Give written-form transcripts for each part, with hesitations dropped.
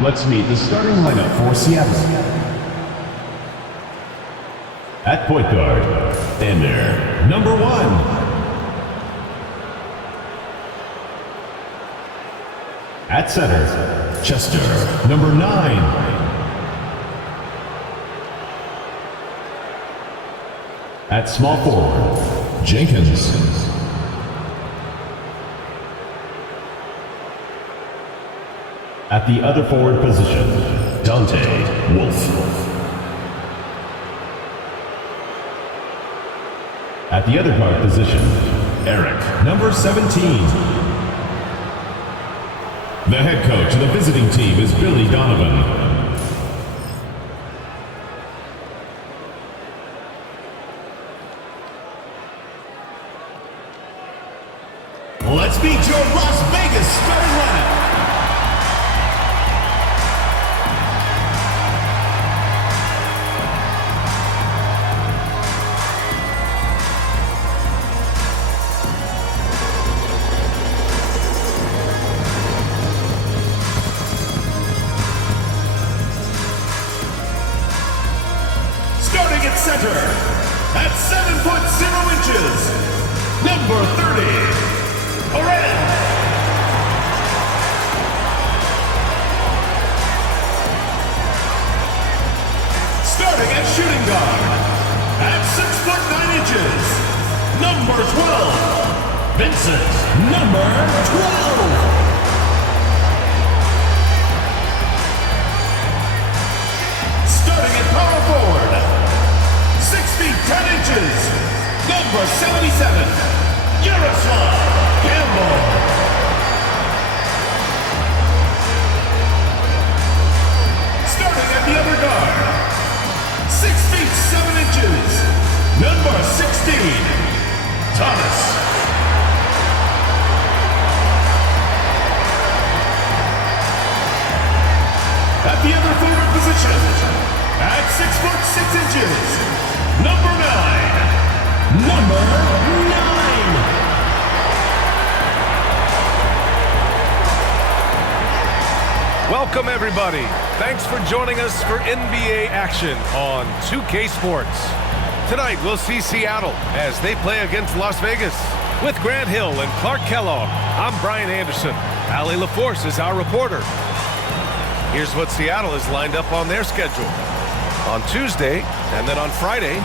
Let's meet the starting lineup for Seattle. At point guard, Ender, number 1. At center, Chester, number 9. At small forward, Jenkins. At the other forward position, Dante Wolf. At the other guard position, Eric, number 17. The head coach of the visiting team is Billy Donovan. Let's meet your Las Vegas starting lineup. Starting at center, at 7 foot 0 inches, number 30. Starting at shooting guard, at 6 foot 9 inches, number 12, Vincent, number 12. Starting at power forward, 6 feet 10 inches, number 77, Yaroslav Campbell. Starting at the other guard, 6 feet 7 inches, number 16, Thomas. At the other forward position, at 6 foot 6 inches, number 9, number 9. Welcome, everybody. Thanks for joining us for NBA action on 2K Sports. Tonight, we'll see Seattle as they play against Las Vegas. With Grant Hill and Clark Kellogg, I'm Brian Anderson. Allie LaForce is our reporter. Here's what Seattle has lined up on their schedule. On Tuesday, and then on Friday.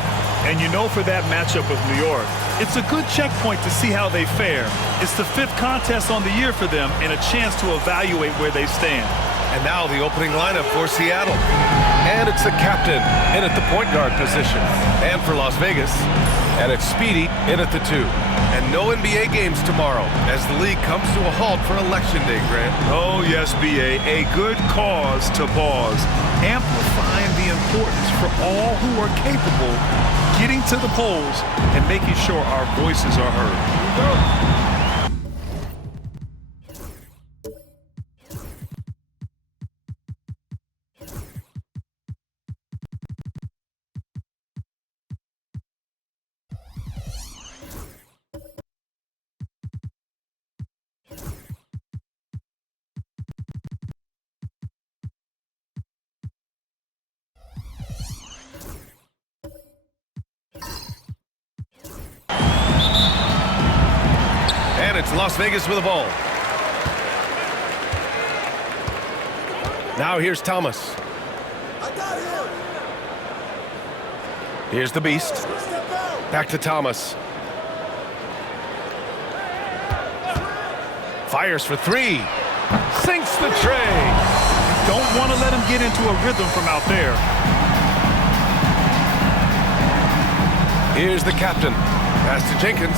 And you know, for that matchup with New York, it's a good checkpoint to see how they fare. It's the 5th contest on the year for them and a chance to evaluate where they stand. And now the opening lineup for Seattle. And it's the captain in at the point guard position. And for Las Vegas, and it's Speedy in at the 2. And no NBA games tomorrow as the league comes to a halt for Election Day, Grant. Oh, yes, B.A. A good cause to pause. Amplifying the importance for all who are capable getting to the polls and making sure our voices are heard. Here we go. It's Las Vegas with the ball. Now here's Thomas. Here's the Beast. Back to Thomas. Fires for three. Sinks the tray. Don't want to let him get into a rhythm from out there. Here's the captain. Pass to Jenkins.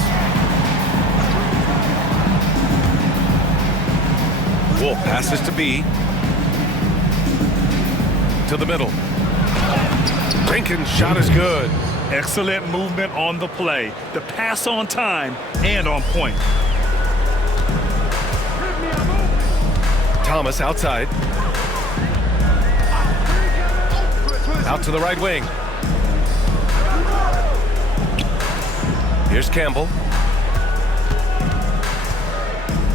Wolf passes to B. To the middle. Jenkins' shot is good. Excellent movement on the play. The pass on time and on point. Thomas outside. Out to the right wing. Here's Campbell.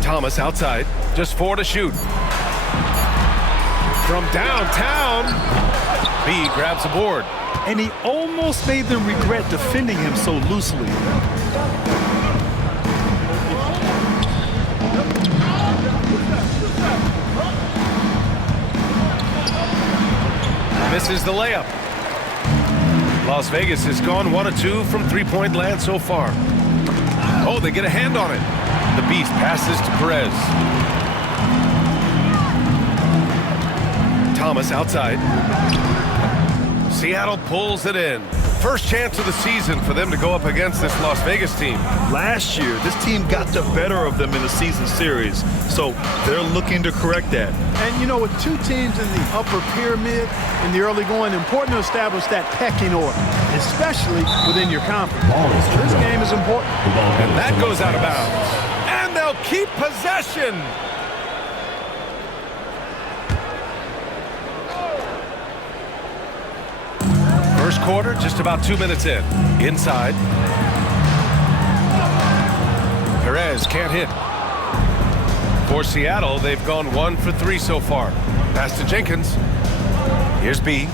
Thomas outside. Just 4 to shoot. From downtown, B grabs a board. And he almost made them regret defending him so loosely. Misses the layup. Las Vegas has gone 1 of 2 from three-point land so far. Oh, they get a hand on it. The Beast passes to Perez. Thomas outside. Seattle pulls it in. First chance of the season for them to go up against this Las Vegas team. Last year, this team got the better of them in the season series, so they're looking to correct that. And, you know, with two teams in the upper pyramid in the early going, important to establish that pecking order, especially within your conference. This game is important. And that goes out of bounds. And they'll keep possession. First quarter, just about 2 minutes in. Inside. Perez can't hit. For Seattle, they've gone 1 for 3 so far. Pass to Jenkins. Here's B.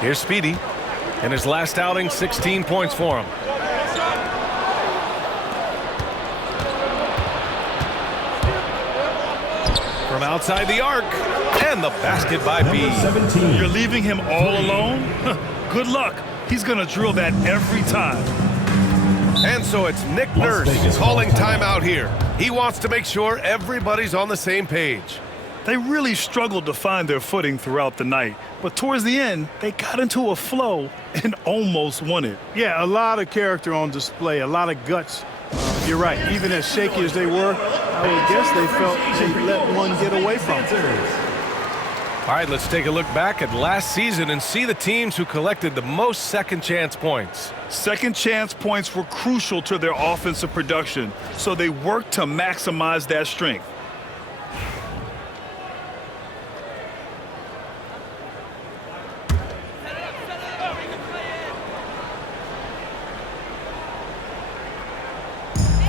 Here's Speedy. In his last outing, 16 points for him. From outside the arc. And the basket by B. You're leaving him all alone? Good luck. He's going to drill that every time. And so it's Nick Nurse calling timeout here. He wants to make sure everybody's on the same page. They really struggled to find their footing throughout the night, but towards the end, they got into a flow and almost won it. Yeah, a lot of character on display, a lot of guts. You're right. Even as shaky as they were, I would guess they felt they let one get away from them. All right, let's take a look back at last season and see the teams who collected the most second chance points. Second chance points were crucial to their offensive production, so they worked to maximize that strength.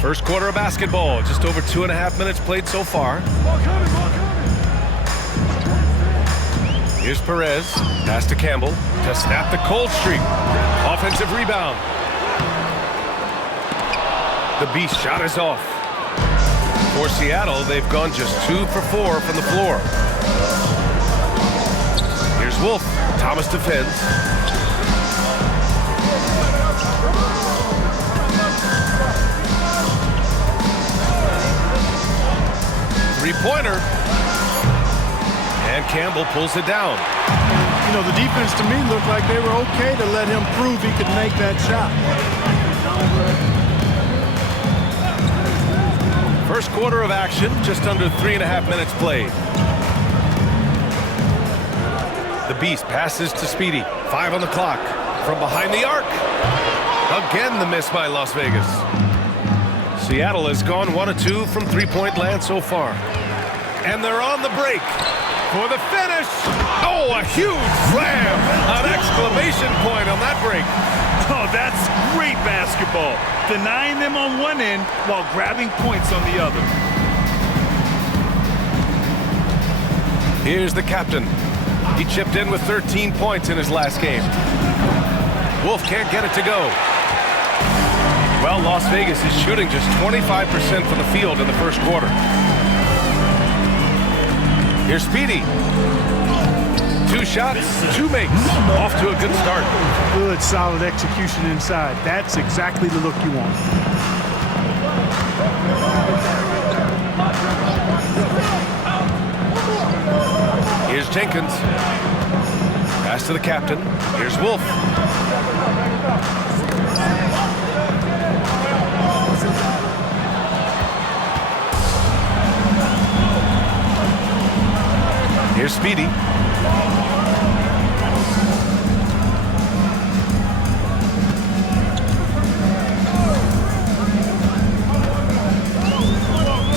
First quarter of basketball, just over 2.5 minutes played so far. Here's Perez, pass to Campbell to snap the cold streak. Offensive rebound. The Beast shot is off. For Seattle, they've gone just 2 for 4 from the floor. Here's Wolf, Thomas defends. Three-pointer. And Campbell pulls it down. You know, the defense to me looked like they were okay to let him prove he could make that shot. First quarter of action, just under 3.5 minutes played. The Beast passes to Speedy. 5 on the clock. From behind the arc. Again, the miss by Las Vegas. Seattle has gone 1 of 2 from three-point land so far. And they're on the break. For the finish. Oh, a huge slam. An exclamation point on that break. Oh, that's great basketball. Denying them on one end while grabbing points on the other. Here's the captain. He chipped in with 13 points in his last game. Wolf can't get it to go. Well, Las Vegas is shooting just 25% from the field in the first quarter. Here's Speedy. 2 shots, 2 makes. Off to a good start. Good, solid execution inside. That's exactly the look you want. Here's Jenkins. Pass to the captain. Here's Wolf. Here's Speedy.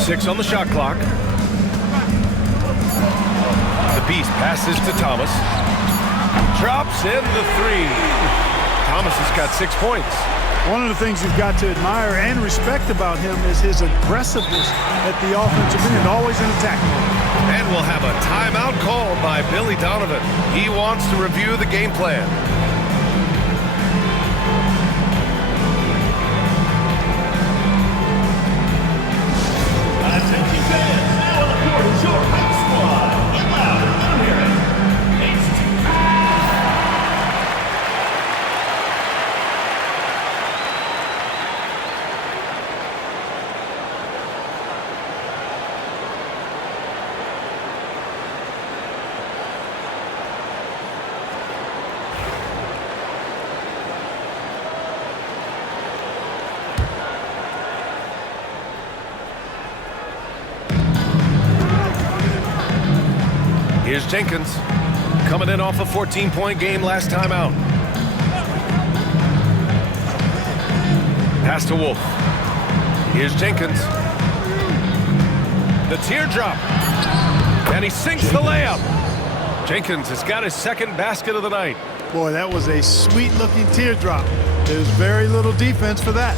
Six on the shot clock. The Beast passes to Thomas. Drops in the 3. Thomas has got 6 points. One of the things you've got to admire and respect about him is his aggressiveness at the offensive end, always in attack mode. And we'll have a timeout called by Billy Donovan. He wants to review the game plan. Attention fans, now on the court is your hype squad. Get loud, let 'em hear it. Here's Jenkins, coming in off a 14-point game last time out. Pass to Wolf. Here's Jenkins. The teardrop. And he sinks the layup. Jenkins has got his second basket of the night. Boy, that was a sweet-looking teardrop. There's very little defense for that.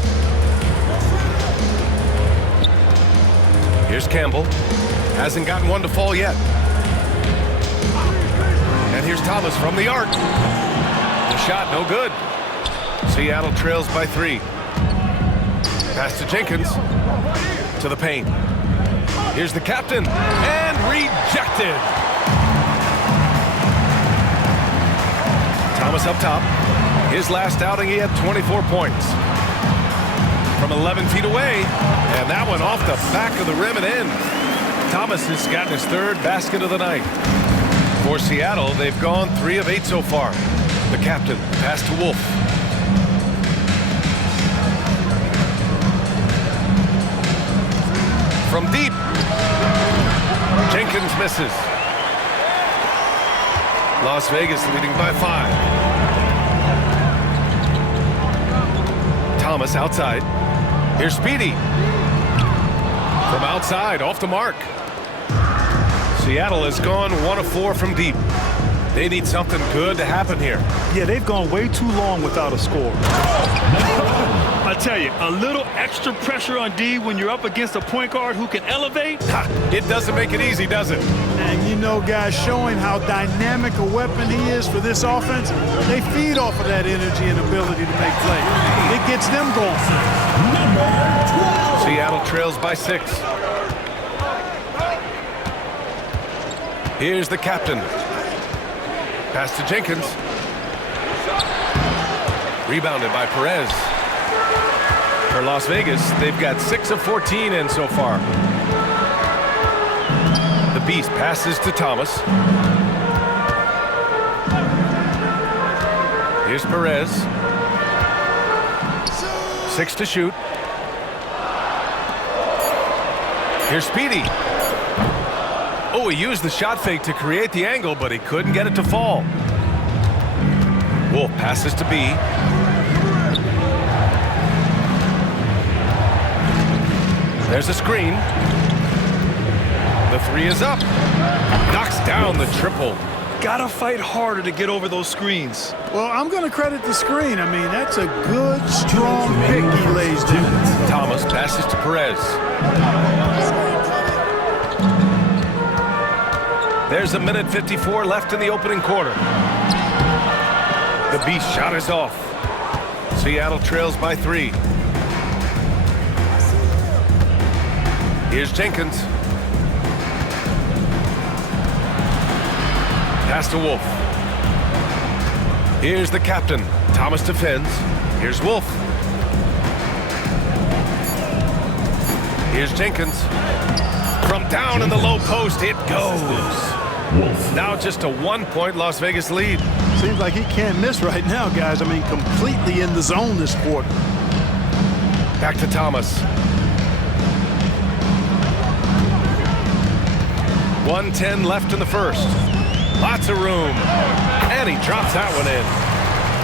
Here's Campbell. Hasn't gotten one to fall yet. And here's Thomas from the arc. The shot, no good. Seattle trails by 3. Pass to Jenkins. To the paint. Here's the captain. And rejected. Thomas up top. His last outing, he had 24 points. From 11 feet away. And that one off the back of the rim and in. Thomas has gotten his third basket of the night. For Seattle, they've gone 3 of 8 so far. The captain, pass to Wolf. From deep. Jenkins misses. Las Vegas leading by 5. Thomas outside. Here's Speedy. From outside, off the mark. Seattle has gone 1 of 4 from deep. They need something good to happen here. Yeah, they've gone way too long without a score. I tell you, a little extra pressure on D when you're up against a point guard who can elevate. Ha, it doesn't make it easy, does it? And you know, guys, showing how dynamic a weapon he is for this offense, they feed off of that energy and ability to make plays. It gets them going. Number 12. Seattle trails by 6. Here's the captain. Pass to Jenkins. Rebounded by Perez. For Las Vegas, they've got 6 of 14 in so far. The Beast passes to Thomas. Here's Perez. 6 to shoot. Here's Speedy. Oh, he used the shot fake to create the angle, but he couldn't get it to fall. Wolf passes to B. There's a screen. The 3 is up. Knocks down the triple. Gotta fight harder to get over those screens. Well, I'm going to credit the screen. I mean, that's a good, strong pick he lays down. Thomas passes to Perez. There's a minute 54 left in the opening quarter. The Beast shot is off. Seattle trails by 3. Here's Jenkins. Pass to Wolf. Here's the captain. Thomas defends. Here's Wolf. Here's Jenkins. From down in the low post, it goes. Wolf. Now just a 1-point Las Vegas lead. Seems like he can't miss right now, guys. I mean, completely in the zone this quarter. Back to Thomas. 1:10 left in the first. Lots of room. And he drops that one in.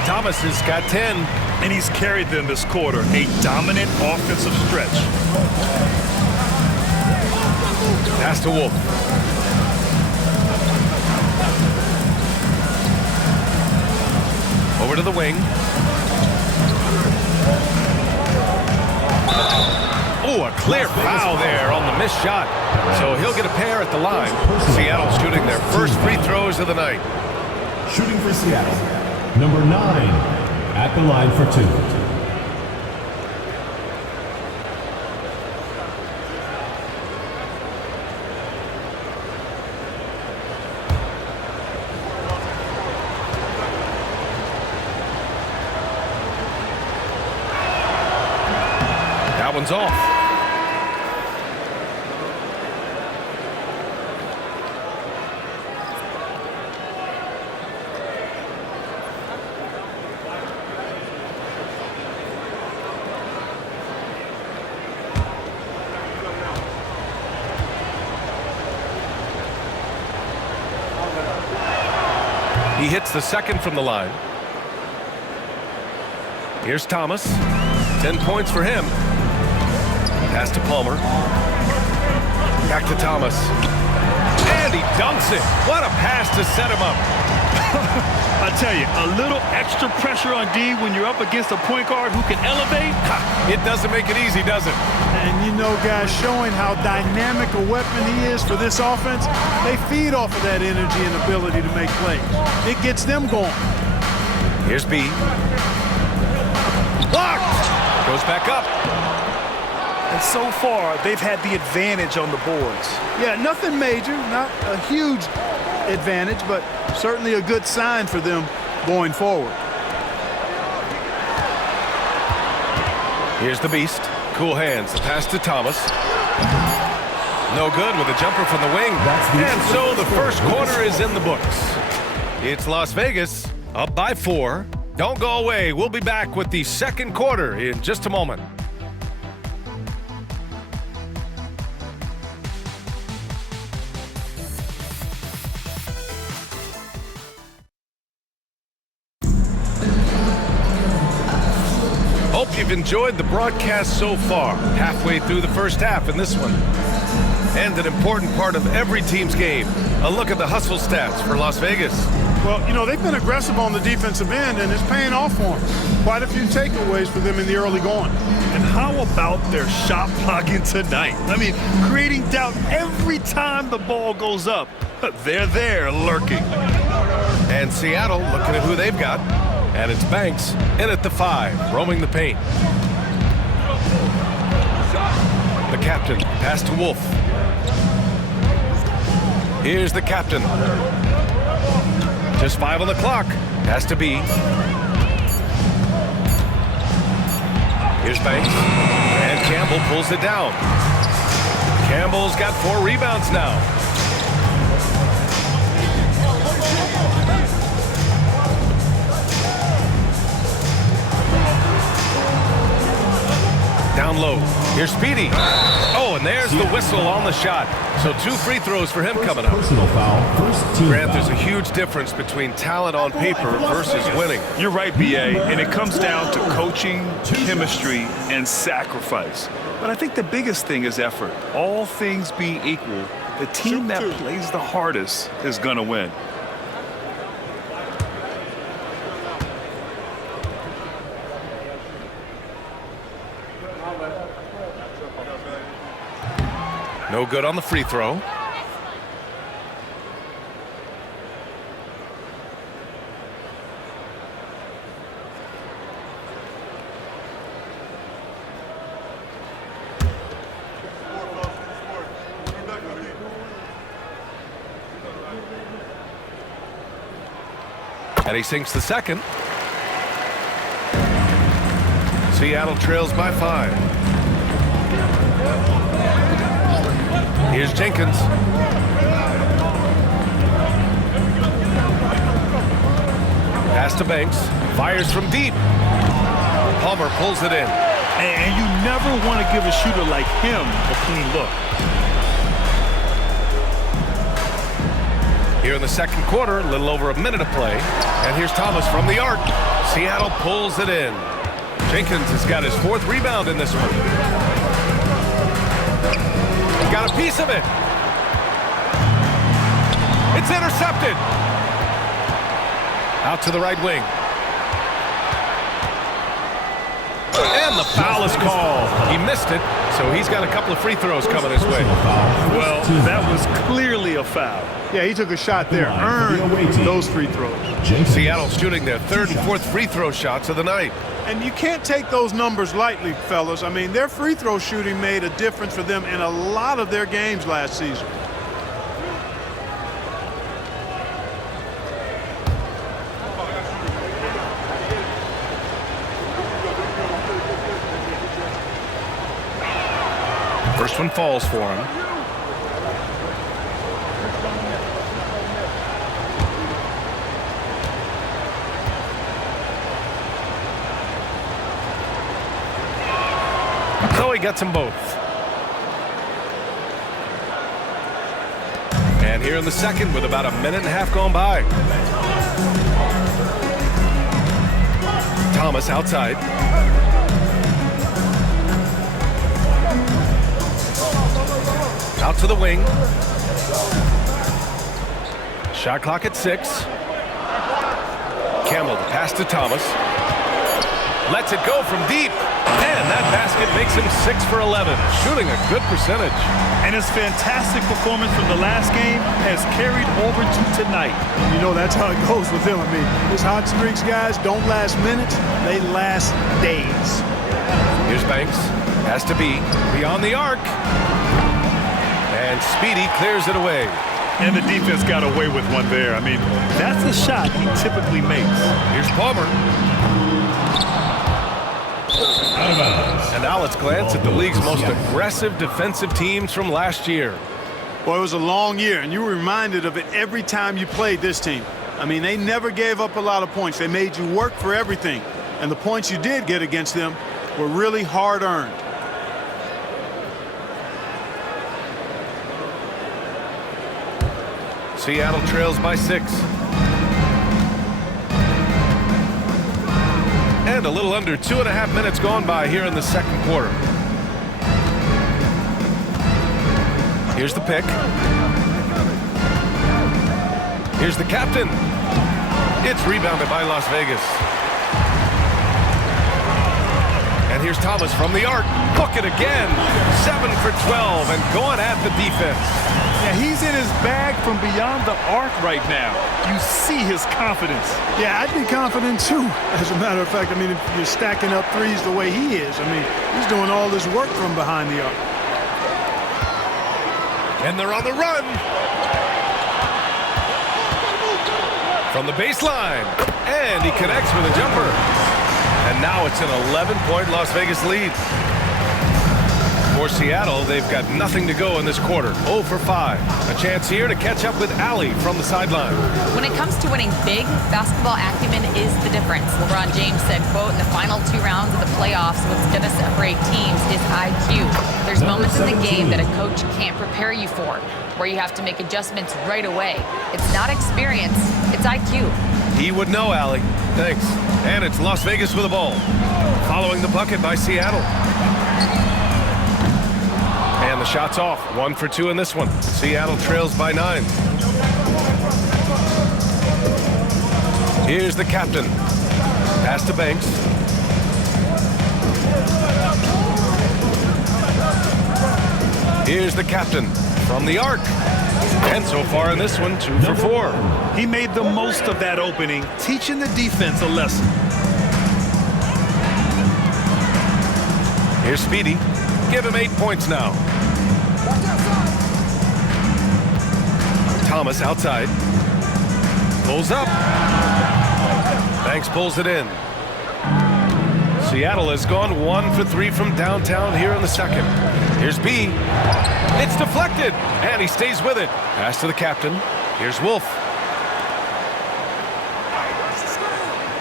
Thomas has got 10. And he's carried them this quarter. A dominant offensive stretch. Pass to Wolf. Over to the wing. Oh, a clear foul there on the missed shot. So he'll get a pair at the line. Seattle shooting their first free throws of the night. Shooting for Seattle, number 9, at the line for 2. That one's off. He hits the second from the line. Here's Thomas. 10 points for him. Pass to Palmer. Back to Thomas. And he dunks it. What a pass to set him up. I tell you, a little extra pressure on D when you're up against a point guard who can elevate. It doesn't make it easy, does it? And you know, guys, showing how dynamic a weapon he is for this offense, they feed off of that energy and ability to make plays. It gets them going. Here's B. Blocked! Goes back up. And so far, they've had the advantage on the boards. Yeah, nothing major, not a huge advantage, but certainly a good sign for them going forward. Here's the beast. Cool hands. The pass to Thomas. No good with a jumper from the wing. And so the first quarter is in the books. It's Las Vegas, up by 4. Don't go away. We'll be back with the second quarter in just a moment. Hope you've enjoyed the broadcast so far. Halfway through the first half in this one. And an important part of every team's game, a look at the hustle stats for Las Vegas. Well, you know, they've been aggressive on the defensive end, and it's paying off for them. Quite a few takeaways for them in the early going. And how about their shot blocking tonight? I mean, creating doubt every time the ball goes up. They're there lurking. And Seattle looking at who they've got. And it's Banks in at the 5, roaming the paint. The captain, pass to Wolf. Here's the captain. Just 5 on the clock. Pass to B. Here's Banks. And Campbell pulls it down. Campbell's got 4 rebounds now. Down low. Here's Speedy. Oh, and there's the whistle on the shot. So 2 free throws for him coming up. Personal foul, first team Grant, foul. there's a huge difference between talent on paper versus winning. You're right, BA, and it comes down to coaching, chemistry, and sacrifice. But I think the biggest thing is effort. All things being equal, the team that plays the hardest is going to win. No good on the free throw. And he sinks the second. Seattle trails by 5. Here's Jenkins. Pass to Banks. Fires from deep. Palmer pulls it in. And you never want to give a shooter like him a clean look. Here in the second quarter, a little over a minute of play. And here's Thomas from the arc. Seattle pulls it in. Jenkins has got his 4th rebound in this one. Got a piece of it. It's intercepted. Out to the right wing. And the foul is called. He missed it, so he's got a couple of free throws coming his way. Well, that was clearly a foul. Yeah, he took a shot there, earned those free throws. Seattle shooting their 3rd and 4th free throw shots of the night. And you can't take those numbers lightly, fellas. I mean, their free throw shooting made a difference for them in a lot of their games last season. First one falls for him. So he gets them both. And here in the second with about a minute and a half gone by. Thomas outside. Out to the wing. Shot clock at 6. Campbell pass to Thomas. Lets it go from deep. And that basket makes him 6 for 11. Shooting a good percentage. And his fantastic performance from the last game has carried over to tonight. You know, that's how it goes with him. I mean, his hot streaks, guys, don't last minutes. They last days. Here's Banks. Has to be beyond the arc. And Speedy clears it away. And the defense got away with one there. I mean, that's a shot he typically makes. Here's Palmer. Out of bounds. And now let's glance at the league's most aggressive defensive teams from last year. Boy, it was a long year, and you were reminded of it every time you played this team. I mean, they never gave up a lot of points. They made you work for everything. And the points you did get against them were really hard-earned. Seattle trails by 6. And a little under 2.5 minutes gone by here in the second quarter. Here's the pick. Here's the captain. It's rebounded by Las Vegas. And here's Thomas from the arc. Book it again. 7 for 12 and going at the defense. Yeah, he's in his bag from beyond the arc right now. You see his confidence. Yeah, I'd be confident too. As a matter of fact, I mean, if you're stacking up threes the way he is, I mean, he's doing all this work from behind the arc. And they're on the run. From the baseline. And he connects with a jumper. And now it's an 11-point Las Vegas lead. For Seattle, they've got nothing to go in this quarter. 0 for 5. A chance here to catch up with Allie from the sideline. When it comes to winning big, basketball acumen is the difference. LeBron James said, quote, in the final 2 rounds of the playoffs, what's going to separate teams is IQ. There's moments in the game that a coach can't prepare you for, where you have to make adjustments right away. It's not experience, it's IQ. He would know, Allie. Thanks. And it's Las Vegas with the ball. Following the bucket by Seattle. And the shot's off. 1 for 2 in this one. Seattle trails by 9. Here's the captain. Pass to Banks. Here's the captain from the arc. And so far in this one, 2 for 4. He made the most of that opening, teaching the defense a lesson. Here's Speedy. Give him 8 points now. Thomas outside. Pulls up. Banks pulls it in. Seattle has gone 1 for 3 from downtown here in the second. Here's B. It's deflected, and he stays with it. Pass to the captain. Here's Wolf.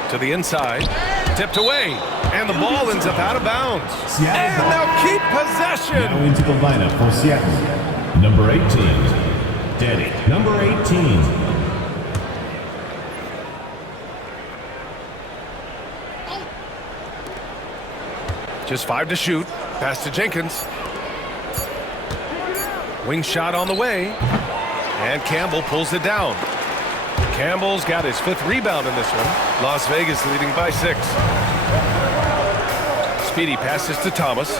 To the inside. Tipped away, and the ball ends up out of bounds. And they'll keep possession. Now into the lineup for Seattle. Number 18, Danny. Number 18. Just 5 to shoot. Pass to Jenkins. Wing shot on the way. And Campbell pulls it down. Campbell's got his 5th rebound in this one. Las Vegas leading by 6. Speedy passes to Thomas.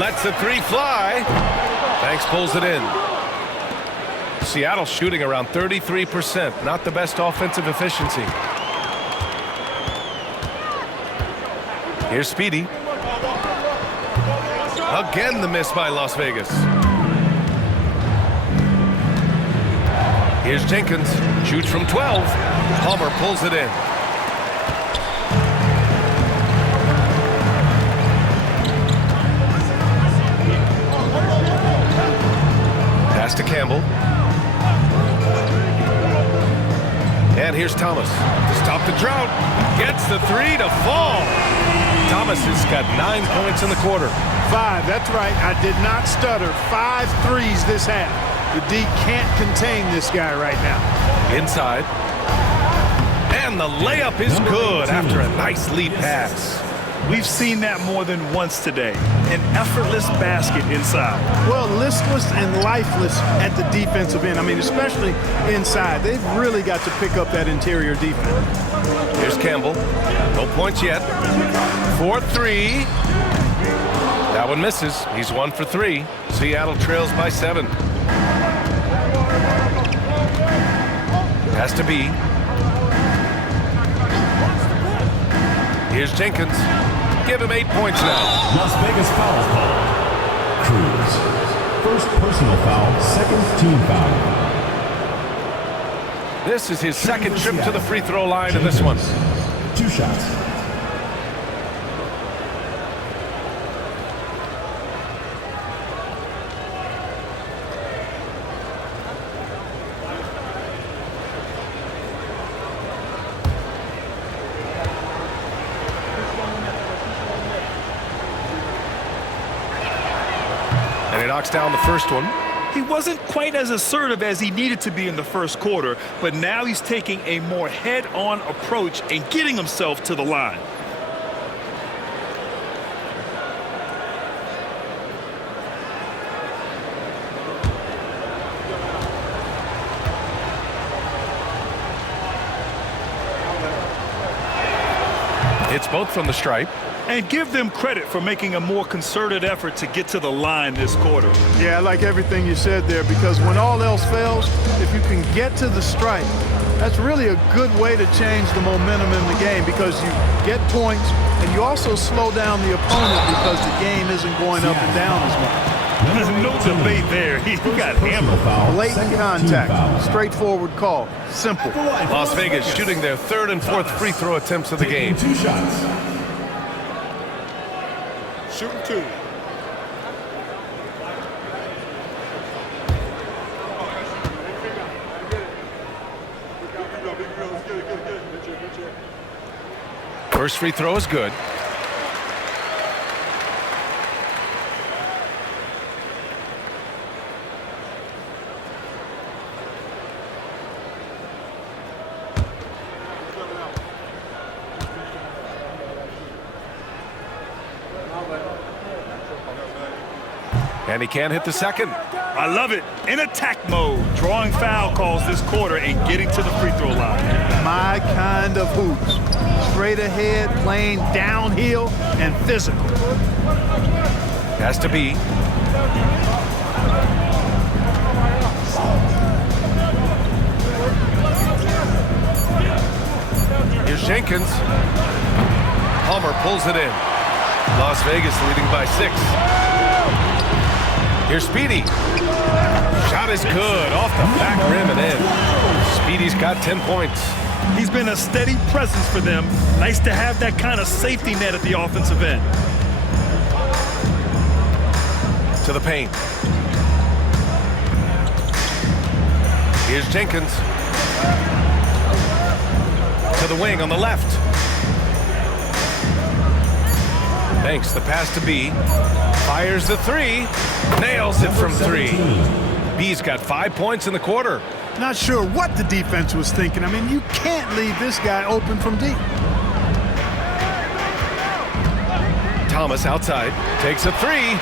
Lets the 3 fly. Banks pulls it in. Seattle shooting around 33%. Not the best offensive efficiency. Here's Speedy. Again, the miss by Las Vegas. Here's Jenkins. Shoots from 12. Palmer pulls it in. Pass to Campbell. And here's Thomas. Stop the drought. Gets the 3 to fall. Thomas has got 9 points in the quarter. 5, that's right. I did not stutter. 5 threes this half. The D can't contain this guy right now. Inside. And the layup is good after a nice lead pass. We've seen that more than once today. An effortless basket inside. Well, listless and lifeless at the defensive end. I mean, especially inside. They've really got to pick up that interior defense. Here's Campbell. No points yet. 4-3. That one misses. He's 1 for 3. Seattle trails by 7. Pass to B. Here's Jenkins. Give him 8 points now. Las Vegas foul call. Cruz. First personal foul, second team foul. This is his 2nd trip to the free throw line in this one. 2 shots. And he knocks down the first one. He wasn't quite as assertive as he needed to be in the first quarter, but now he's taking a more head-on approach and getting himself to the line. It's both from the stripe. And give them credit for making a more concerted effort to get to the line this quarter. Yeah, I like everything you said there, because when all else fails, if you can get to the stripe, that's really a good way to change the momentum in the game, because you get points and you also slow down the opponent because the game isn't going up and down as much. There's no debate there. He got hammered. Blatant contact, straightforward call, simple. Las Vegas shooting their 3rd and 4th free throw attempts of the game. 2 shots. Shooting 2. First free throw is good. And he can't hit the second. I love it. In attack mode, drawing foul calls this quarter and getting to the free throw line. My kind of hoops. Straight ahead, playing downhill, and physical. Has to be. Here's Jenkins. Palmer pulls it in. Las Vegas leading by 6. Here's Speedy. Shot shot is good. Off the back rim and in. Speedy's got 10 points. He's been a steady presence for them. Nice to have that kind of safety net at the offensive end. To the paint. Here's Jenkins. To the wing on the left. Banks the pass to B. Fires the three. Nails it from three. B's got 5 points in the quarter. Not sure what the defense was thinking. I mean, you can't leave this guy open from deep. Thomas outside. Takes a three.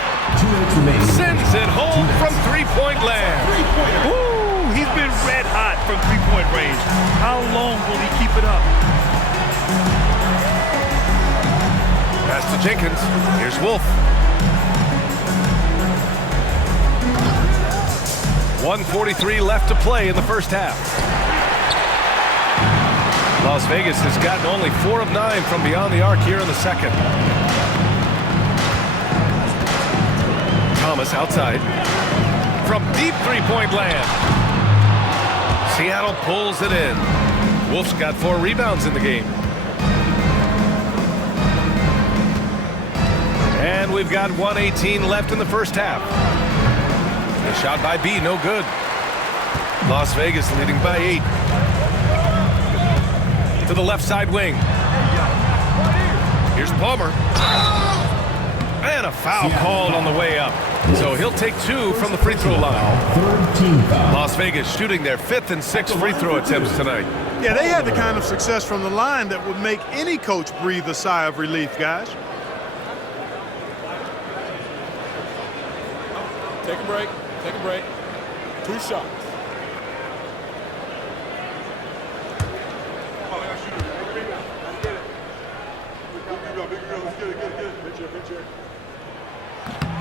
Sends it home from three-point land. Ooh, he's been red hot from three-point range. How long will he keep it up? Pass to Jenkins. Here's Wolf. 1:43 left to play in the first half. Las Vegas has gotten only 4 of 9 from beyond the arc here in the second. Thomas outside. From deep three-point land. Seattle pulls it in. Wolf's got 4 rebounds in the game. And we've got 1:18 left in the first half. The shot by B, no good. Las Vegas leading by 8. To the left side wing. Here's Palmer. And a foul called on the way up. So he'll take 2 from the free throw line. Las Vegas shooting their 5th and 6th free throw attempts tonight. Yeah, they had the kind of success from the line that would make any coach breathe a sigh of relief, guys. Take a break. Take a break. 2 shots.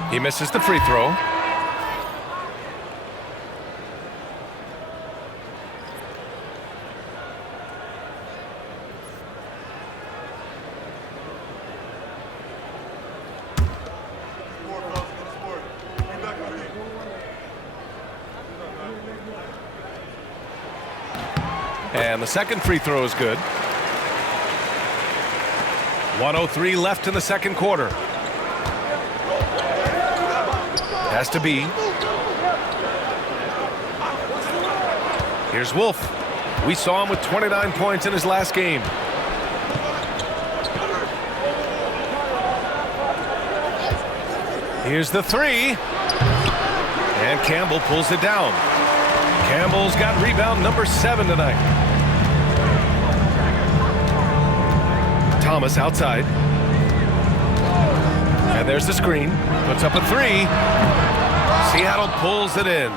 He misses the free throw. And the second free throw is good. 1:03 left in the second quarter. Has to be. Here's Wolf. We saw him with 29 points in his last game. Here's the three. And Campbell pulls it down. Campbell's got rebound number 7 tonight. Thomas outside. And there's the screen. Puts up a 3. Seattle pulls it in.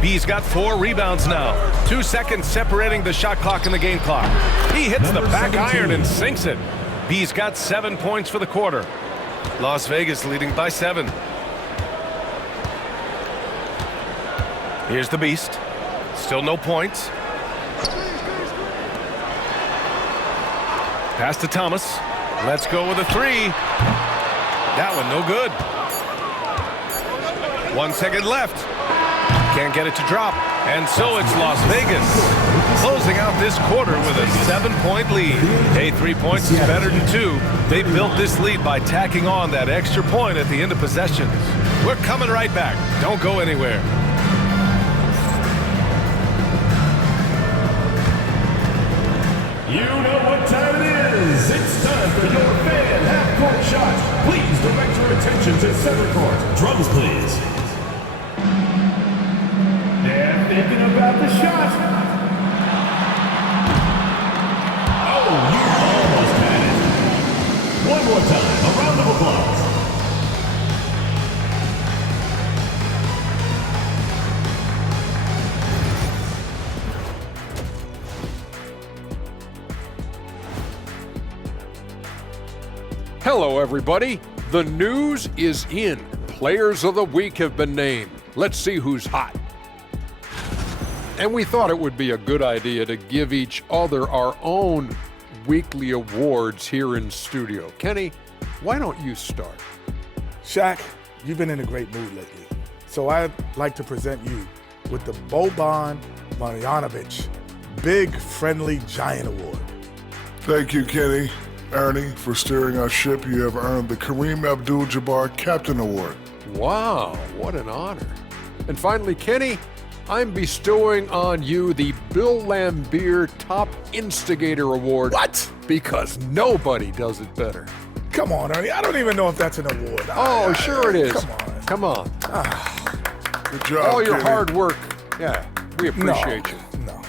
B's got 4 rebounds now. 2 seconds separating the shot clock and the game clock. He hits the back iron and sinks it. B's got 7 points for the quarter. Las Vegas leading by 7. Here's the Beast. Still no points. Pass to Thomas. Let's go with a 3. That one no good. 1 second left. Can't get it to drop. And so it's Las Vegas closing out this quarter with a 7-point lead. Hey, 3 points is better than 2. They built this lead by tacking on that extra point at the end of possessions. We're coming right back. Don't go anywhere. You know what time it is. It's time for your fan half-court shot. Please direct your attention to center court. Drums, please. They're thinking about the shot. Oh, you almost had it. One more time. A round of applause. Hello, everybody. The news is in. Players of the week have been named. Let's see who's hot. And we thought it would be a good idea to give each other our own weekly awards here in studio. Kenny, why don't you start? Shaq, you've been in a great mood lately. So I'd like to present you with the Boban Marjanovic Big Friendly Giant Award. Thank you, Kenny. Ernie, for steering our ship, you have earned the Kareem Abdul-Jabbar Captain Award. Wow, what an honor. And finally, Kenny, I'm bestowing on you the Bill Laimbeer Top Instigator Award. What? Because nobody does it better. Come on, Ernie. I don't even know if that's an award. Oh, sure it is. Come on. Come on. Good job, All your Kenny. hard work. Yeah, we appreciate you. No.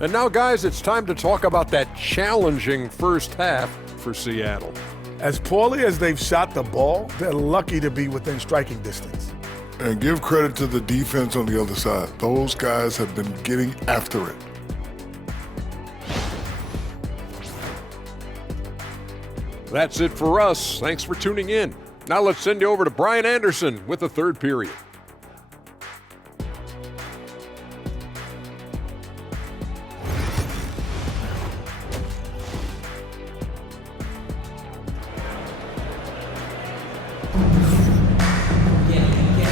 And now, guys, it's time to talk about that challenging first half for Seattle. As poorly as they've shot the ball, they're lucky to be within striking distance. And give credit to the defense on the other side. Those guys have been getting after it. That's it for us. Thanks for tuning in. Now let's send you over to Brian Anderson with the third period.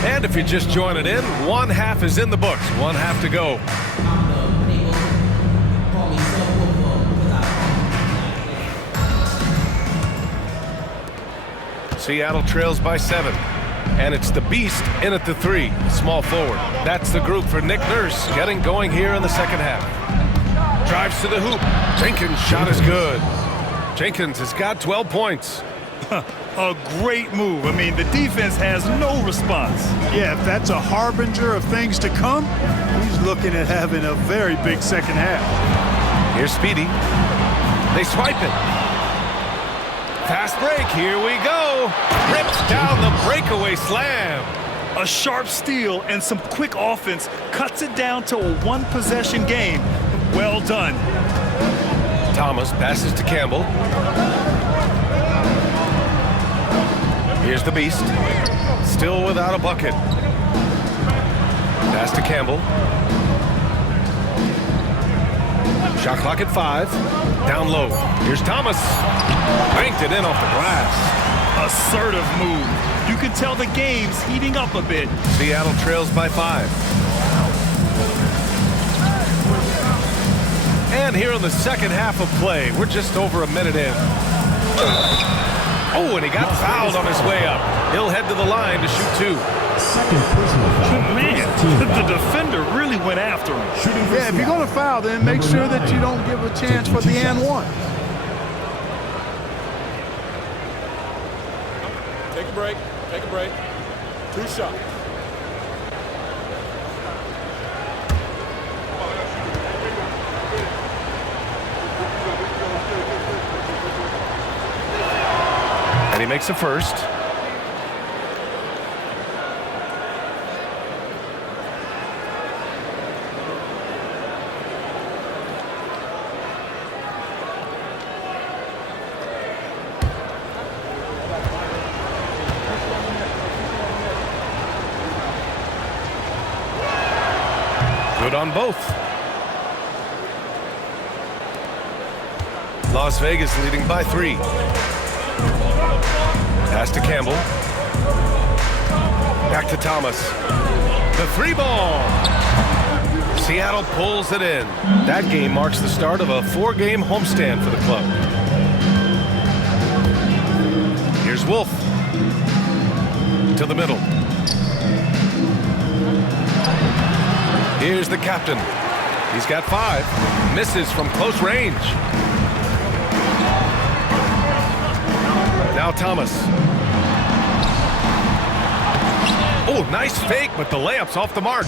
And if you're just joining in, one half is in the books. One half to go. Seattle trails by 7. And it's the Beast in at the 3, small forward. That's the group for Nick Nurse getting going here in the second half. Drives to the hoop. Jenkins' shot is good. Jenkins has got 12 points. A great move. I mean, the defense has no response. Yeah, if that's a harbinger of things to come, he's looking at having a very big second half. Here's Speedy. They swipe it. Fast break. Here we go. Rips down the breakaway slam. A sharp steal and some quick offense cuts it down to a one-possession game. Well done. Thomas passes to Campbell. Here's the Beast. Still without a bucket. Pass to Campbell. Shot clock at 5. Down low. Here's Thomas. Banked it in off the glass. Assertive move. You can tell the game's heating up a bit. Seattle trails by 5. And here in the second half of play, we're just over a minute in. Oh, and he got fouled on his way up. He'll head to the line to shoot 2. Second personal foul. Man, the defender really went after him. Yeah, if you're going to foul, then make sure that you don't give a chance for the and one. Take a break. Take a break. 2 shots. And he makes a first. Good on both. Las Vegas leading by 3. Pass to Campbell. Back to Thomas. The 3-ball. Seattle pulls it in. That game marks the start of a 4-game homestand for the club. Here's Wolf. To the middle. Here's the captain. He's got 5. Misses from close range. Now Thomas. Oh, nice fake, but the layup's off the mark.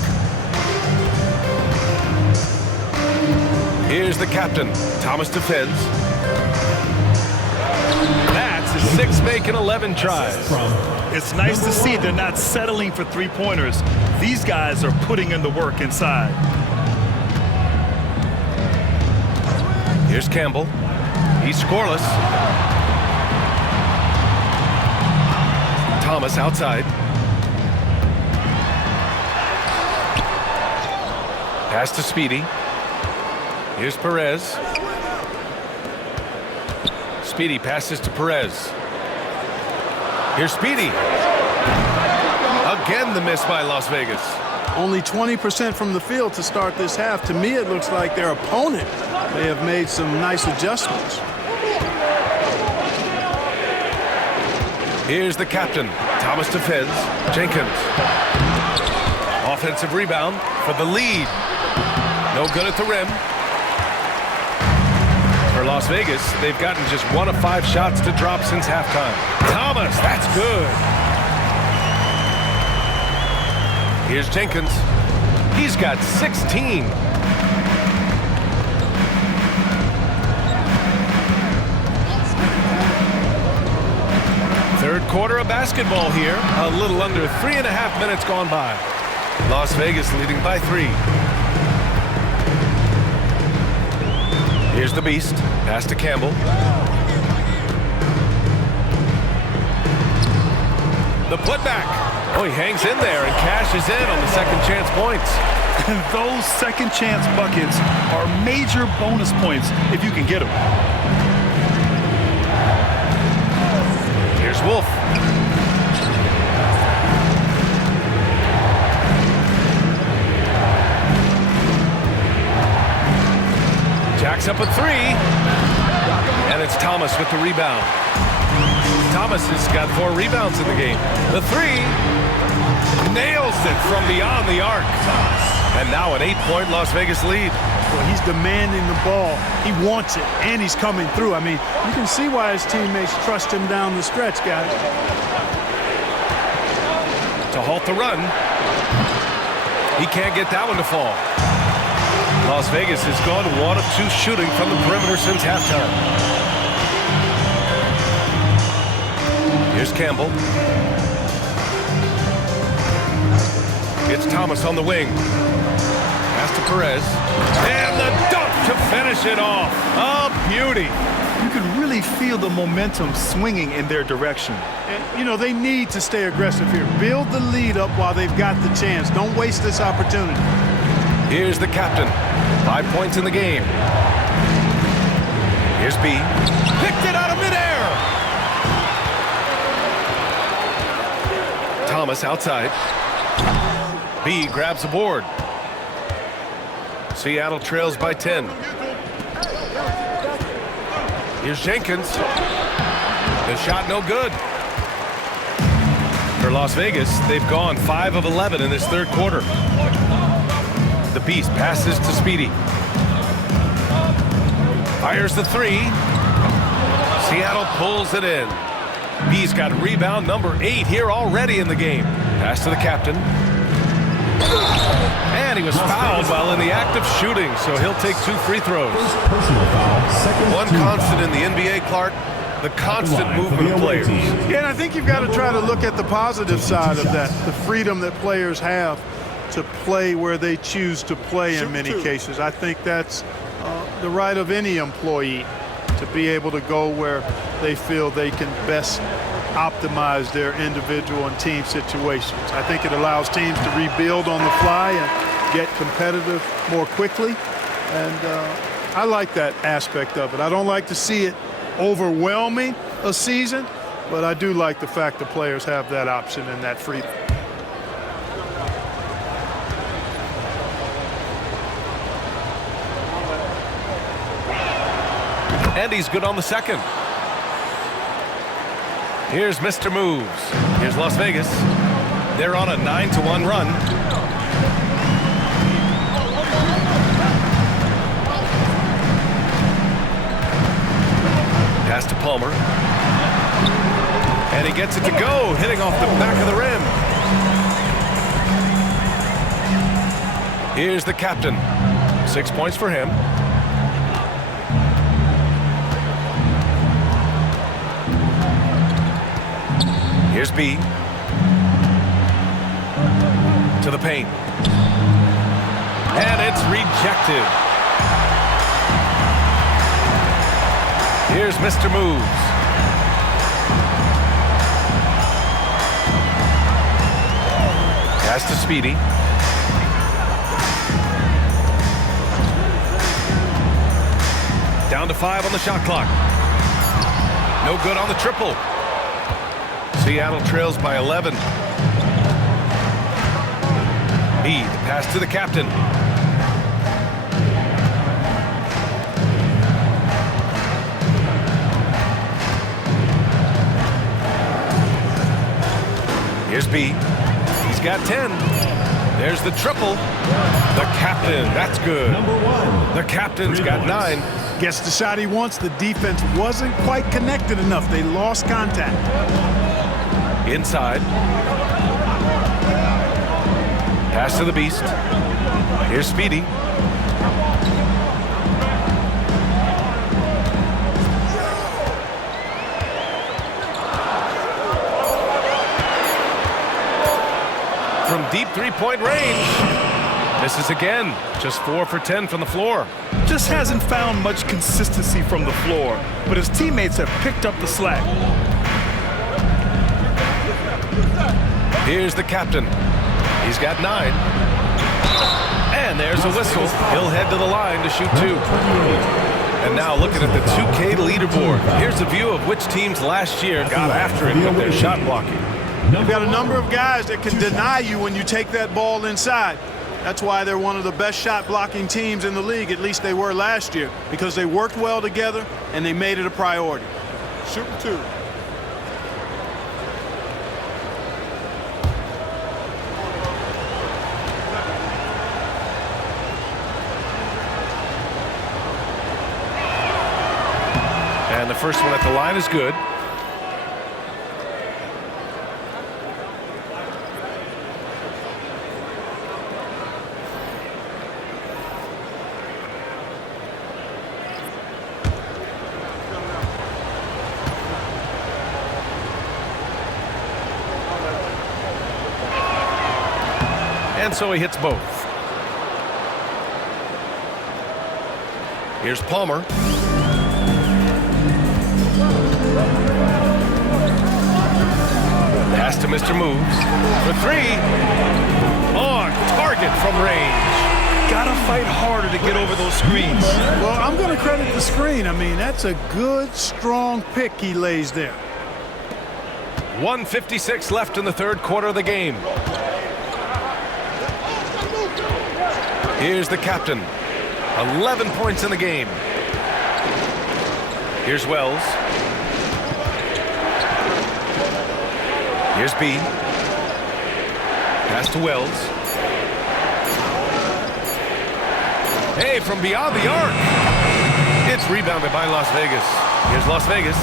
Here's the captain. Thomas defends. That's his 6th make in 11 tries. It's nice to see they're not settling for three-pointers. These guys are putting in the work inside. Here's Campbell. He's scoreless. Thomas outside. Pass to Speedy. Here's Perez. Speedy passes to Perez. Here's Speedy. A Again, the miss by Las Vegas. Only 20% from the field to start this half. To me, it looks like their opponent may have made some nice adjustments. Here's the captain. Thomas defends. Jenkins. Offensive rebound for the lead. No good at the rim. For Las Vegas, they've gotten just 1 of 5 shots to drop since halftime. Thomas, that's good. Here's Jenkins. He's got 16. Third quarter of basketball here. A little under 3.5 minutes gone by. Las Vegas leading by 3. Here's the Beast. Pass to Campbell. The putback. Oh, he hangs in there and cashes in on the second chance points. And those second chance buckets are major bonus points if you can get them. Here's Wolf. Jacks up a 3. And it's Thomas with the rebound. Thomas has got 4 rebounds in the game. The 3 nails it from beyond the arc. And now an 8-point Las Vegas lead. Well, he's demanding the ball. He wants it, and he's coming through. I mean, you can see why his teammates trust him down the stretch, guys. To halt the run. He can't get that one to fall. Las Vegas has gone 1 of 2 shooting from the perimeter since halftime. Here's Campbell. It's Thomas on the wing. Pass to Perez. And the dunk to finish it off. A beauty. You can really feel the momentum swinging in their direction. And, you know, they need to stay aggressive here. Build the lead up while they've got the chance. Don't waste this opportunity. Here's the captain. 5 points in the game. Here's B. Picked it out of midair. Thomas outside. B grabs a board. Seattle trails by 10. Here's Jenkins. The shot no good. For Las Vegas, they've gone 5 of 11 in this third quarter. The Beast passes to Speedy. Fires the 3. Seattle pulls it in. B's got rebound number 8 here already in the game. Pass to the captain. And he was fouled while in the act of shooting, so he'll take 2 free throws. One constant in the NBA, Clark, the constant movement of players. Yeah, and I think you've got to try to look at the positive side of that, the freedom that players have to play where they choose to play in many cases. I think that's the right of any employee to be able to go where they feel they can best optimize their individual and team situations. I think it allows teams to rebuild on the fly and get competitive more quickly. And I like that aspect of it. I don't like to see it overwhelming a season, but I do like the fact that players have that option and that freedom. And he's good on the second. Here's Mr. Moves. Here's Las Vegas. They're on a 9-1 run. Pass to Palmer. And he gets it to go, hitting off the back of the rim. Here's the captain. 6 points for him. Here's B. To the paint. And it's rejected. Here's Mr. Moves. Pass to Speedy. Down to 5 on the shot clock. No good on the triple. Seattle trails by 11. B, the pass to the captain. Here's B. He's got 10. There's the triple. The captain. That's good. Number 1. The captain's got 9. Gets the shot he wants. The defense wasn't quite connected enough. They lost contact. Inside. Pass to the beast. Here's Speedy. From deep three-point range. Misses again. Just 4 for 10 from the floor. Just hasn't found much consistency from the floor, but his teammates have picked up the slack. Here's the captain. He's got 9. And there's a whistle. He'll head to the line to shoot 2. And now looking at the 2K leaderboard. Here's a view of which teams last year got after it with their shot blocking. You've got a number of guys that can deny you when you take that ball inside. That's why they're one of the best shot blocking teams in the league. At least they were last year, because they worked well together and they made it a priority. Shooting 2. And the first one at the line is good. And so he hits both. Here's Palmer. Pass to Mr. Moves. For 3. On target from range. Gotta fight harder to get over those screens. Well, I'm going to credit the screen. I mean, that's a good, strong pick he lays there. 1:56 left in the third quarter of the game. Here's the captain. 11 points in the game. Here's Wells. Here's B. Pass to Wells. Hey, from beyond the arc. It's rebounded by Las Vegas. Here's Las Vegas.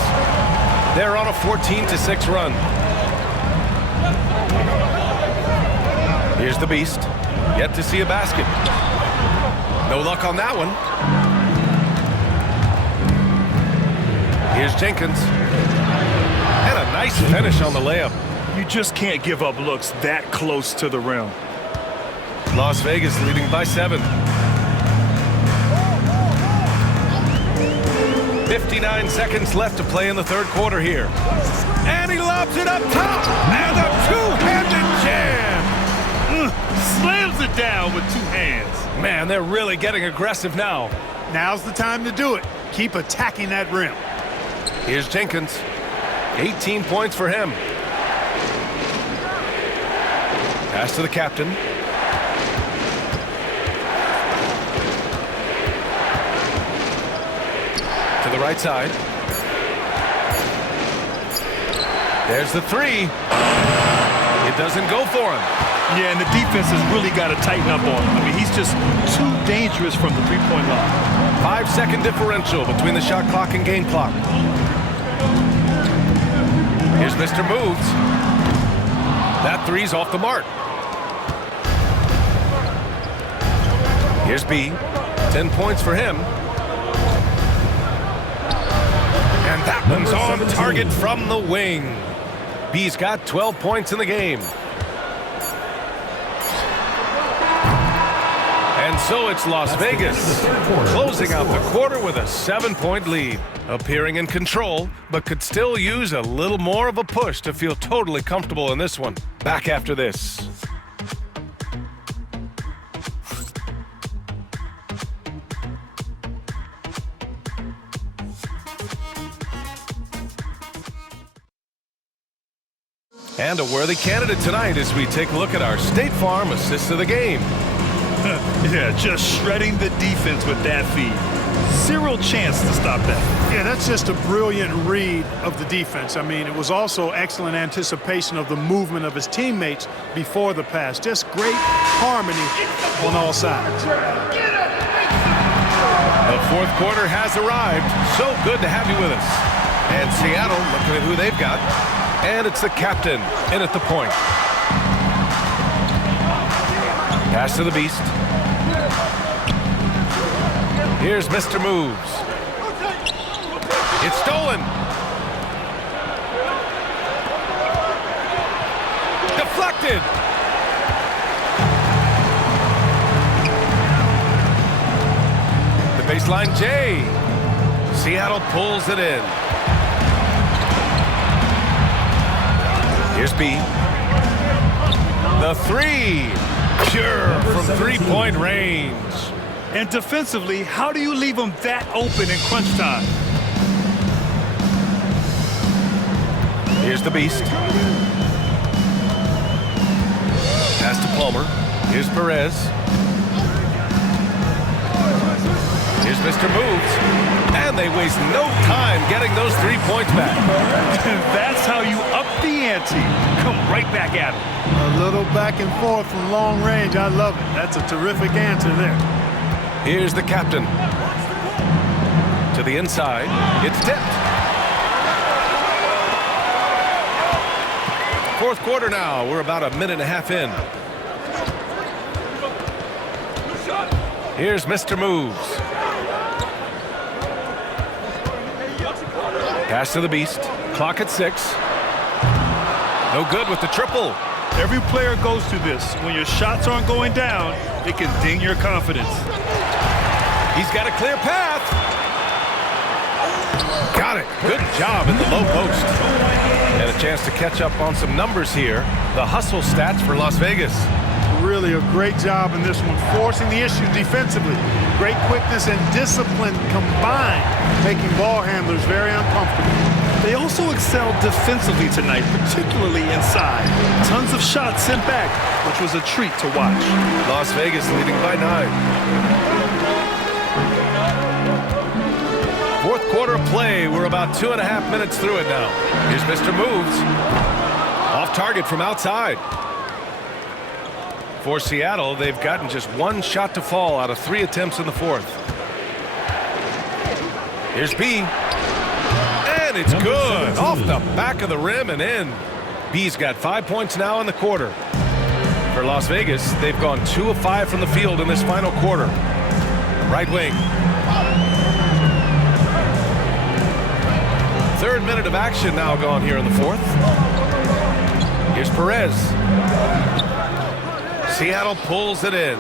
They're on a 14-6 run. Here's the beast. Yet to see a basket. No luck on that one. Here's Jenkins. And a nice finish on the layup. You just can't give up looks that close to the rim. Las Vegas leading by 7. 59 seconds left to play in the third quarter here. And he lobs it up top. And a two-handed jam. Slams it down with 2 hands. Man, they're really getting aggressive now. Now's the time to do it. Keep attacking that rim. Here's Jenkins. 18 points for him. Pass to the captain. To the right side. There's the 3. It doesn't go for him. Yeah, and the defense has really got to tighten up on him. I mean, he's just too dangerous from the three-point line. 5-second differential between the shot clock and game clock. Here's Mr. Moves. That 3's off the mark. Here's B. 10 points for him. And that one's on target from the wing. B's got 12 points in the game. And so it's Las Vegas closing out the quarter with a 7-point lead. Appearing in control, but could still use a little more of a push to feel totally comfortable in this one. Back after this. And a worthy candidate tonight as we take a look at our State Farm assist of the game. Yeah, just shredding the defense with that feed. Zero chance to stop that. Yeah, that's just a brilliant read of the defense. I mean, it was also excellent anticipation of the movement of his teammates before the pass. Just great harmony on all sides. The fourth quarter has arrived. So good to have you with us. And Seattle looking at who they've got. And it's the captain in at the point. Pass to the beast. Here's Mr. Moves. It's stolen. Deflected. The baseline J. Seattle pulls it in. Here's B. The three. Pure from three-point range. And defensively, how do you leave them that open in crunch time? Here's the beast. Pass to Palmer. Here's Perez. Here's Mr. Moves. And they waste no time getting those 3 points back. That's how you up the ante. Come right back at him. A little back and forth from long range. I love it. That's a terrific answer there. Here's the captain. To the inside. It's tipped. Fourth quarter now. We're about a minute and a half in. Here's Mr. Moves. Pass to the beast. Clock at 6. No good with the triple. Every player goes through this. When your shots aren't going down, it can ding your confidence. He's got a clear path. Got it. Good job in the low post. And a chance to catch up on some numbers here. The hustle stats for Las Vegas. Really a great job in this one, forcing the issue defensively. Great quickness and discipline combined, making ball handlers very uncomfortable. They also excelled defensively tonight, particularly inside. Tons of shots sent back, which was a treat to watch. Las Vegas leading by 9. Fourth quarter of play. We're about 2.5 minutes through it now. Here's Mr. Moves. Off target from outside. For Seattle, they've gotten just 1 shot to fall out of 3 attempts in the fourth. Here's B. And it's good. Off the back of the rim and in. B's got 5 points now in the quarter. For Las Vegas, they've gone 2 of 5 from the field in this final quarter. Right wing. Third minute of action now gone here in the fourth. Here's Perez. Seattle pulls it in.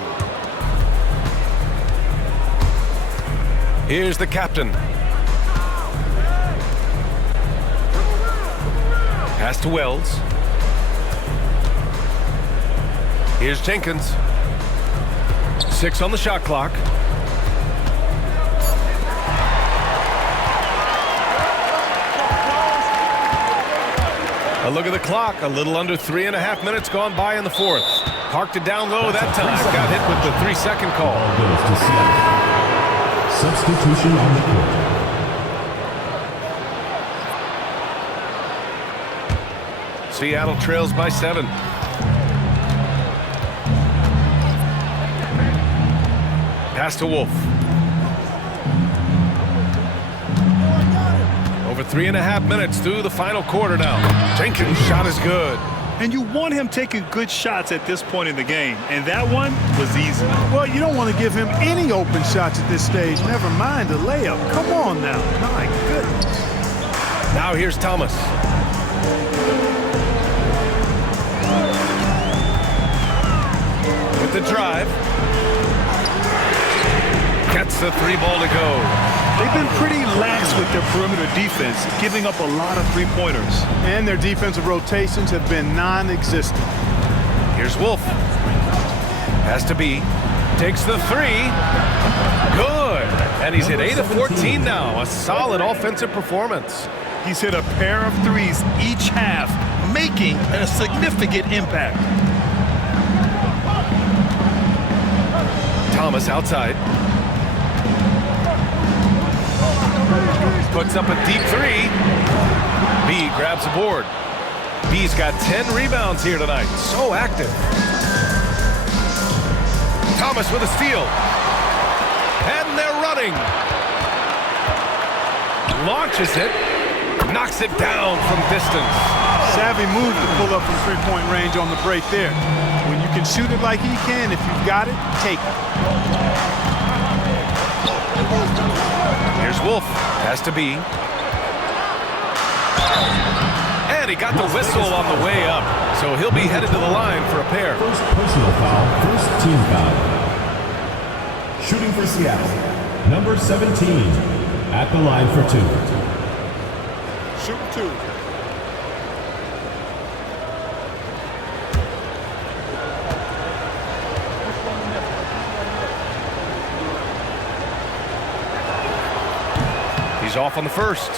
Here's the captain. Pass to Wells. Here's Jenkins. 6 on the shot clock. A look at the clock. A little under 3.5 minutes gone by in the fourth. Parked it down low that time. Got hit with the 3-second call. Goes to Seattle. Substitution on the court. Seattle trails by 7. Pass to Wolf. Over 3.5 minutes through the final quarter now. Jenkins' shot is good. And you want him taking good shots at this point in the game. And that one was easy. Well, you don't want to give him any open shots at this stage. Never mind a layup. Come on now. My goodness. Now here's Thomas. With the drive. Gets the 3 ball to go. They've been pretty lax with their perimeter defense, giving up a lot of 3-pointers. And their defensive rotations have been non-existent. Here's Wolf. Has to be. Takes the 3. Good. And he's hit 8 of 14 now. A solid offensive performance. He's hit a pair of threes each half, making a significant impact. Thomas outside. Puts up a deep three. B grabs the board. B's got 10 rebounds here tonight. So active. Thomas with a steal. And they're running. Launches it. Knocks it down from distance. Savvy move to pull up from three-point range on the break there. When you can shoot it like he can, if you've got it, take it. Here's Wolf. Has to be. And he got the whistle on the way up. So he'll be headed to the line for a pair. First personal foul, first team foul. Shooting for Seattle, number 17, at the line for two. Shooting two. He's off on the first.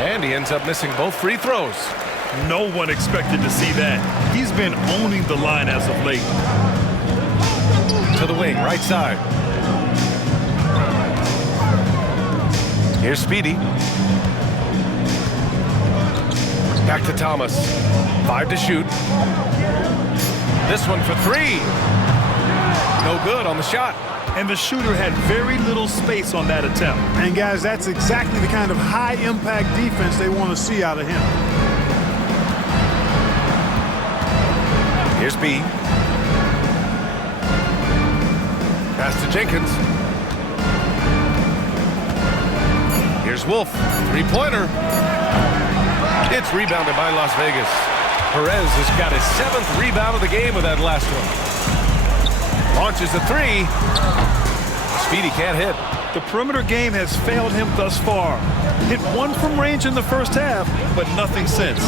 And he ends up missing both free throws. No one expected to see that. He's been owning the line as of late. To the wing, right side. Here's Speedy. Back to Thomas. 5 to shoot. This one for 3. No good on the shot. And the shooter had very little space on that attempt. And guys, that's exactly the kind of high-impact defense they want to see out of him. Here's B. Pass to Jenkins. Here's Wolf. Three-pointer. It's rebounded by Las Vegas. Perez has got his 7th rebound of the game with that last one. Launches a 3. Speedy can't hit. The perimeter game has failed him thus far. Hit one from range in the first half, but nothing since.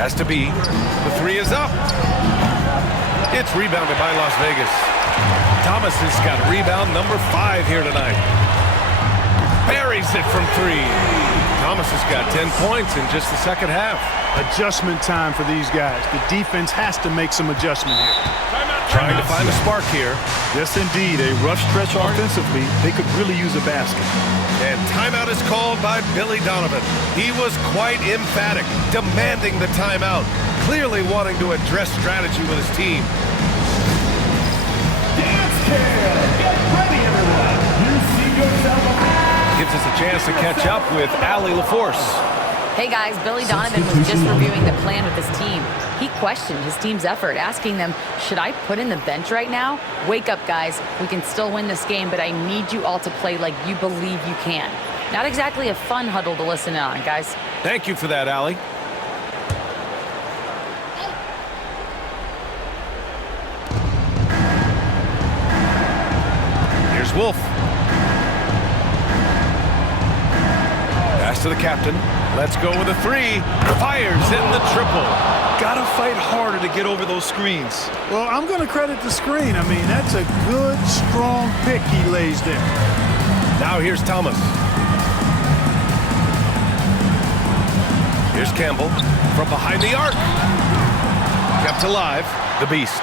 Has to be. The 3 is up. It's rebounded by Las Vegas. Thomas has got rebound number 5 here tonight. Buries it from 3. Thomas has got 10 points in just the second half. Adjustment time for these guys. The defense has to make some adjustment here. Trying to find a spark here. Yes, indeed. A rough stretch offensively. They could really use a basket. And timeout is called by Billy Donovan. He was quite emphatic, demanding the timeout, clearly wanting to address strategy with his team. Dance Cam! Get ready, everyone! You see yourself. Gives us a chance to catch up with Allie LaForce. Hey guys, Billy Donovan was just reviewing the plan with his team. He questioned his team's effort, asking them, should I put in the bench right now? Wake up, guys. We can still win this game, but I need you all to play like you believe you can. Not exactly a fun huddle to listen in on, guys. Thank you for that, Allie. Here's Wolf. Pass to the captain. Let's go with a 3. Fires in the triple. Gotta fight harder to get over those screens. Well, I'm going to credit the screen. I mean, that's a good, strong pick he lays there. Now here's Thomas. Here's Campbell from behind the arc. Kept alive, the beast.